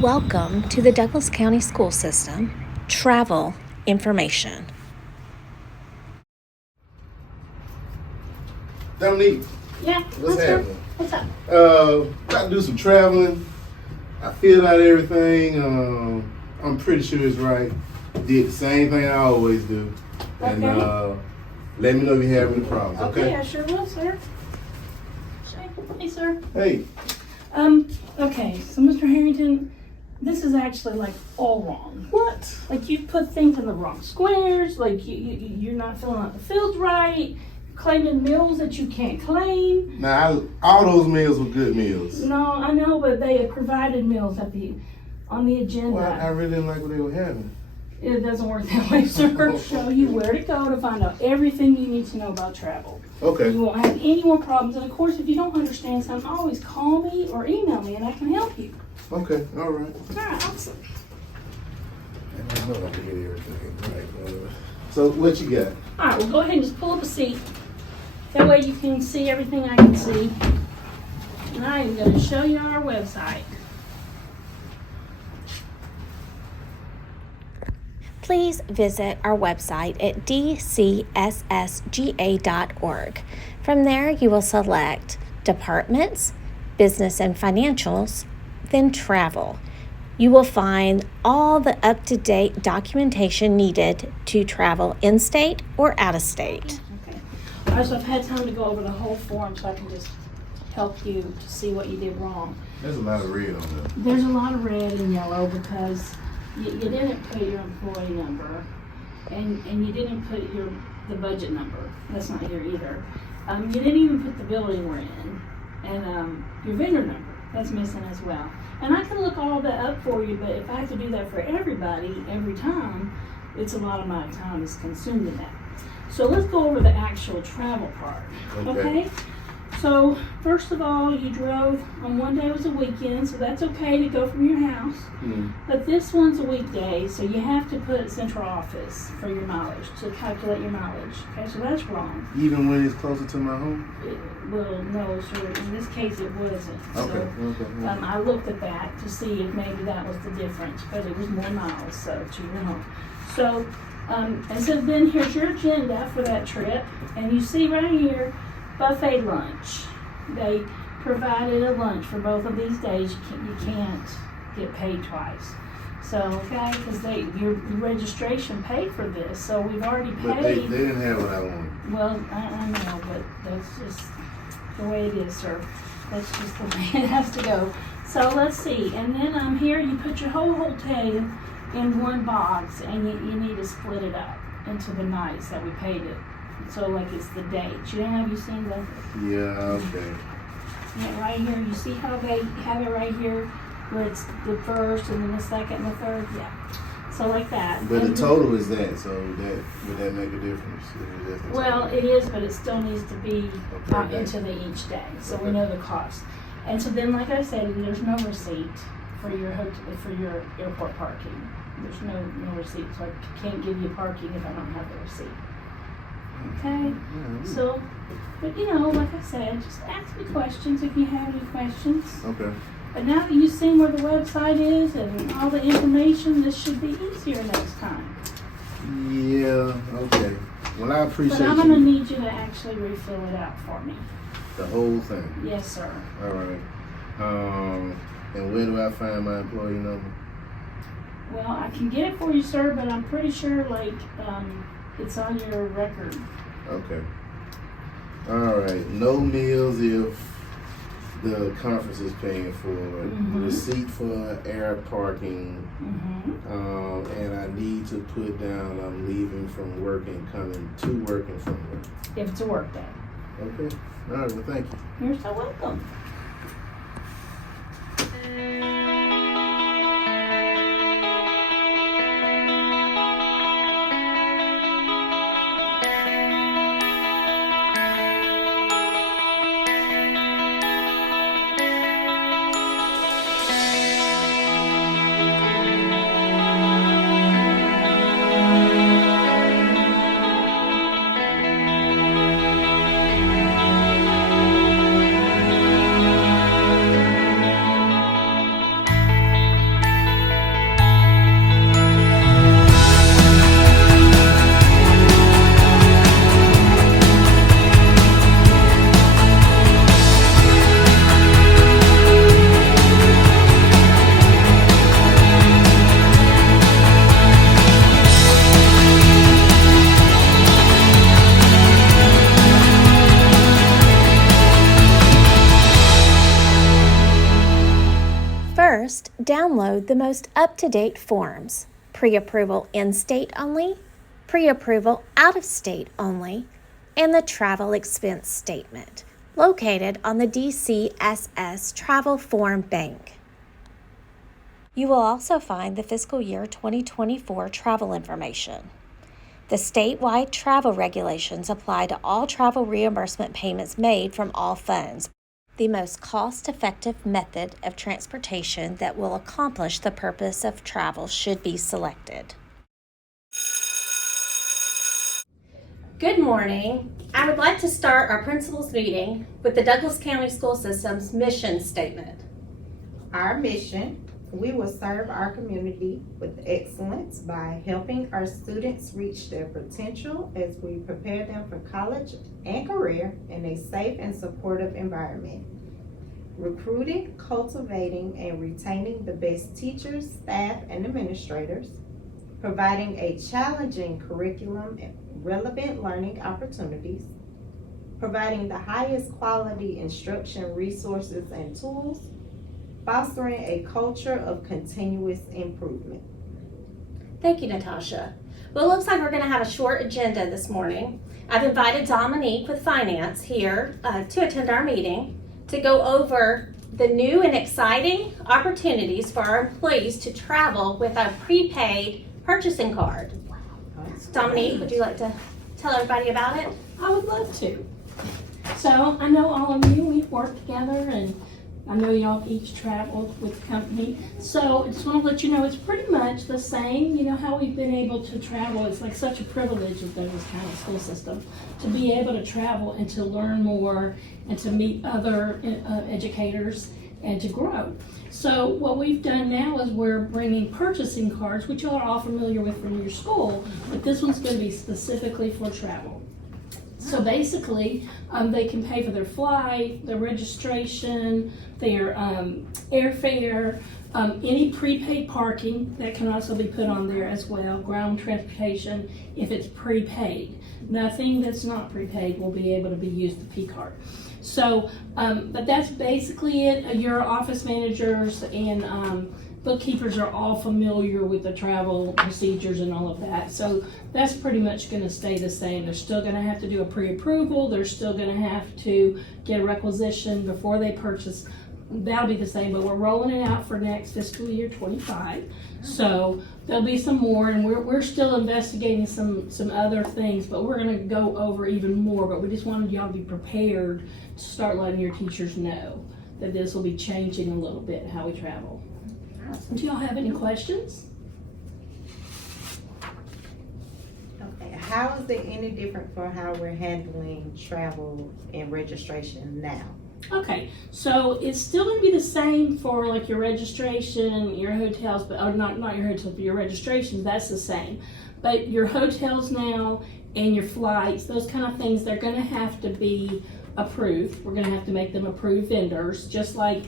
Welcome to the Douglas County School System Travel Information. Dominique. Yeah. What's happening? What's up? Got to do some traveling. I filled out everything. I'm pretty sure it's right. Did the same thing I always do. And Okay. let me know if you have any problems, okay? I sure will, sir. Hey, sir. Hey, Okay, so Mr. Harrington, this is actually like all wrong. what? Like you put things in the wrong squares, like you're not filling out the fields right, claiming meals that you can't claim. Now, all those meals were good meals. No, I know, but they have provided meals on the agenda. Well, I really didn't like what they were having. It doesn't work that way, sir. Show you where to go to find out everything you need to know about travel. Okay. You won't have any more problems. And of course, if you don't understand something, always call me or email me and I can help you. Okay, all right. All right, awesome. I know I can get everything right. So, what you got? All right, well, go ahead and just pull up a seat. That way you can see everything I can see. And I am going to show you our website. Please visit our website at dcssga.org. From there, you will select Departments, Business and Financials, then Travel. You will find all the up-to-date documentation needed to travel in-state or out-of-state. Okay. All right, so I've had time to go over the whole form so I can just help you to see what you did wrong. There's a lot of red on there. There's a lot of red and yellow because you didn't put your employee number and you didn't put the budget number. That's not here either. You didn't even put the building we're in and your vendor number. That's missing as well. And I can look all that up for you, but if I have to do that for everybody every time, it's a lot of my time is consumed in that. So let's go over the actual travel part. Okay? So first of all, you drove on one day was a weekend, so that's okay to go from your house. Mm. But this one's a weekday, so you have to put central office for your mileage, to calculate your mileage. Okay, so that's wrong. Even when it's closer to my home? Well, no, sir. In this case, it wasn't. Okay, So, okay. I looked at that to see if maybe that was the difference, but it was more miles, so to your home. So, and so then here's your agenda for that trip, and you see right here, buffet lunch. They provided a lunch for both of these days. You can't get paid twice. So, okay, because your registration paid for this, so we've already paid. But they didn't have what I wanted. Well, I know, but that's just the way it is, sir. That's just the way it has to go. So let's see. And then here you put your whole hotel in one box, and you need to split it up into the nights that we paid it. So like it's the dates. Have you seen the? Yeah, okay. Yeah, right here. You see how they have it right here, where it's the first and then the second and the third. Yeah. So like that. But and the total is that, so would that make a difference? Well, it is, but it still needs to be Okay. into each day, so we Okay. know the cost. And so then, like I said, there's no receipt for your airport parking. There's no receipt, so I can't give you parking if I don't have the receipt. Okay, so, but like I said, just ask me questions if you have any questions. Okay. But now that you've seen where the website is and all the information, this should be easier next time. Yeah, okay. Well, I appreciate But I'm going to need you to actually refill it out for me. the whole thing. Yes, sir. All right. And where do I find my employee number? Well, I can get it for you, sir, but I'm pretty sure, it's on your record. Okay. All right. No meals if the conference is paying for it. Mhm. Receipt for air parking. Mm-hmm. And I need to put down I'm leaving from work and coming to working from work. If it's a work day. Okay. All right. Well, thank you. You're so welcome. First, download the most up-to-date forms: pre-approval in-state only, pre-approval out-of-state only, and the travel expense statement, located on the DCSS Travel Form Bank. You will also find the fiscal year 2024 travel information. The statewide travel regulations apply to all travel reimbursement payments made from all funds. The most cost-effective method of transportation that will accomplish the purpose of travel should be selected. Good morning. I would like to start our principals meeting with the Douglas County School System's mission statement. Our mission: we will serve our community with excellence by helping our students reach their potential as we prepare them for college and career in a safe and supportive environment. Recruiting, cultivating, and retaining the best teachers, staff, and administrators. Providing a challenging curriculum and relevant learning opportunities. Providing the highest quality instruction resources and tools. Fostering a culture of continuous improvement. Thank you, Natasha. Well, it looks like we're going to have a short agenda this morning. I've invited Dominique with Finance here to attend our meeting to go over the new and exciting opportunities for our employees to travel with a prepaid purchasing card. Dominique, would you like to tell everybody about it? I would love to. So I know all of you, we've worked together, and I know y'all each traveled with the company. So I just want to let you know it's pretty much the same. You know how we've been able to travel. It's like such a privilege of Douglas County School System to be able to travel and to learn more and to meet other educators and to grow. So what we've done now is we're bringing purchasing cards, which y'all are all familiar with from your school, but this one's going to be specifically for travel. So basically, they can pay for their flight, their registration, their airfare, any prepaid parking that can also be put on there as well, ground transportation if it's prepaid. Nothing that's not prepaid will be able to be used the P card. So, but that's basically it. Your office managers and bookkeepers are all familiar with the travel procedures and all of that. So that's pretty much going to stay the same. They're still going to have to do a pre-approval. They're still going to have to get a requisition before they purchase. That'll be the same, but we're rolling it out for next fiscal year 25. So there'll be some more, and we're still investigating some other things, but we're going to go over even more. But we just wanted y'all to be prepared to start letting your teachers know that this will be changing a little bit how we travel. Do y'all have any questions? Okay, how is it any different for how we're handling travel and registration now? Okay, so it's still going to be the same for like your registration, your hotels, but not your hotels, but your registrations. That's the same. But your hotels now and your flights, those kind of things, they're going to have to be approved. We're going to have to make them approved vendors, just like.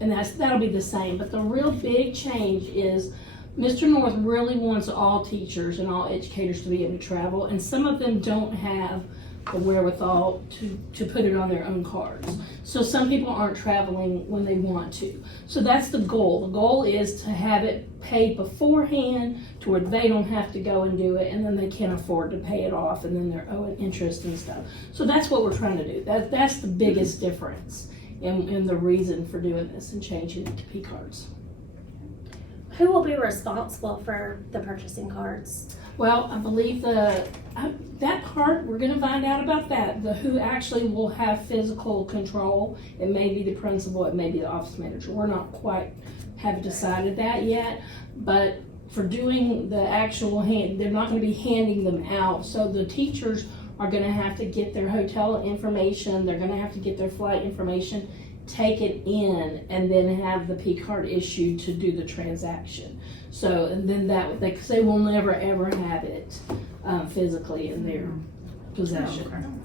And that'll be the same. But the real big change is Mr. North really wants all teachers and all educators to be able to travel, and some of them don't have the wherewithal to put it on their own cards. So some people aren't traveling when they want to. So that's the goal. The goal is to have it paid beforehand to where they don't have to go and do it, and then they can't afford to pay it off, and then they're owing interest and stuff. So that's what we're trying to do. That's the biggest difference. And the reason for doing this and changing it to P cards. Who will be responsible for the purchasing cards? Well, I believe that part, we're going to find out about that. Who actually will have physical control. It may be the principal, it may be the office manager. We're not quite have decided that yet, but for doing the actual they're not going to be handing them out. So the teachers are going to have to get their hotel information, they're going to have to get their flight information, take it in, and then have the P card issued to do the transaction. So, and then because they will never ever have it physically in their possession.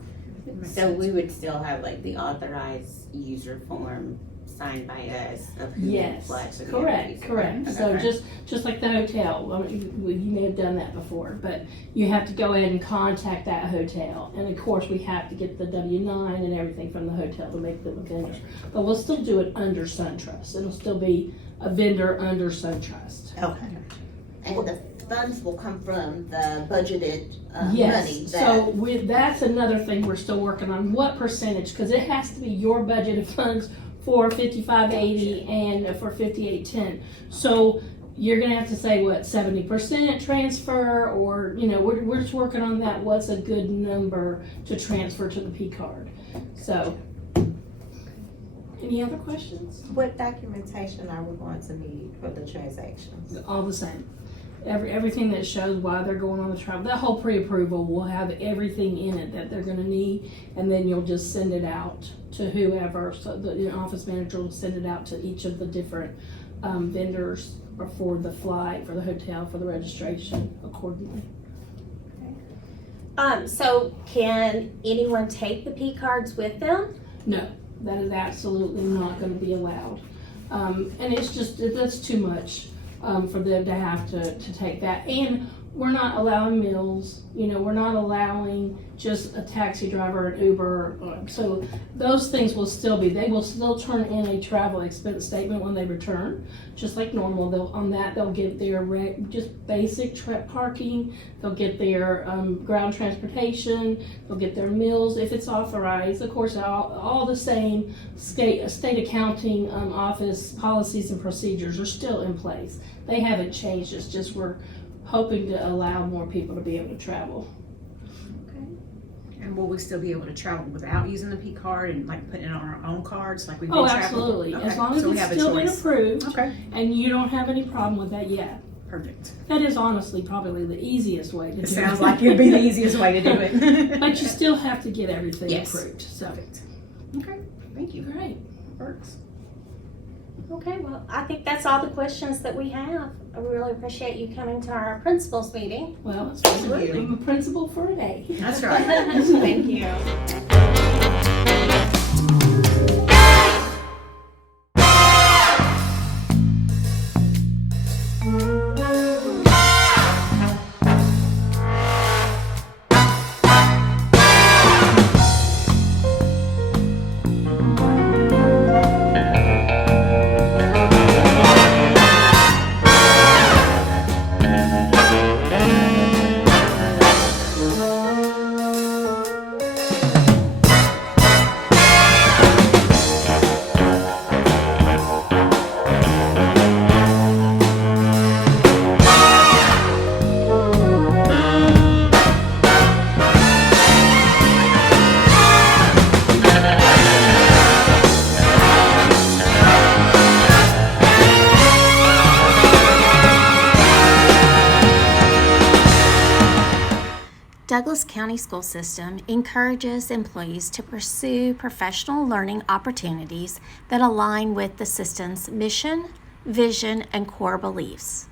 So we would still have like the authorized user form signed by us of who Yes, flights and correct. Okay. So just like the hotel, well, you may have done that before, but you have to go ahead and contact that hotel. And of course, we have to get the W-9 and everything from the hotel to make them a vendor. But we'll still do it under SunTrust. It'll still be a vendor under SunTrust. Okay. And the funds will come from the budgeted money Yes, that. so that's another thing we're still working on, what percentage, because it has to be your budgeted funds for 5580 and for 5810. So you're gonna have to say, what, 70% transfer, or, we're just working on that, what's a good number to transfer to the P card. So, any other questions? What documentation are we going to need for the transactions? All the same. Everything that shows why they're going on the travel, that whole pre-approval will have everything in it that they're gonna need, and then you'll just send it out to whoever, so the office manager will send it out to each of the different vendors for the flight, for the hotel, for the registration accordingly. So can anyone take the P cards with them? No, that is absolutely not gonna be allowed. And it's just, that's too much. For them to have to take that. And we're not allowing meals, we're not allowing just a taxi driver, an Uber. So those things will still be, they will still turn in a travel expense statement when they return, just like normal. They'll get their just basic parking, they'll get their ground transportation, they'll get their meals if it's authorized. Of course, all the same state accounting office policies and procedures are still in place. They haven't changed, it's just we're hoping to allow more people to be able to travel. And will we still be able to travel without using the P card and like putting it on our own cards like we've been Oh, traveling? absolutely. Okay. As long as So we it's have a still been choice. approved Okay, and you don't have any problem with that yet. perfect. That is honestly probably the easiest way to do it. It sounds like it'd be the easiest way to do it. But you still have to get everything Yes. approved, so. Perfect. Okay, thank you. Great. Works. Okay, well, I think that's all the questions that we have. I really appreciate you coming to our principals meeting. Well, Thank you. I'm a principal for a day. That's right. Thank you. Douglas County School System encourages employees to pursue professional learning opportunities that align with the system's mission, vision, and core beliefs.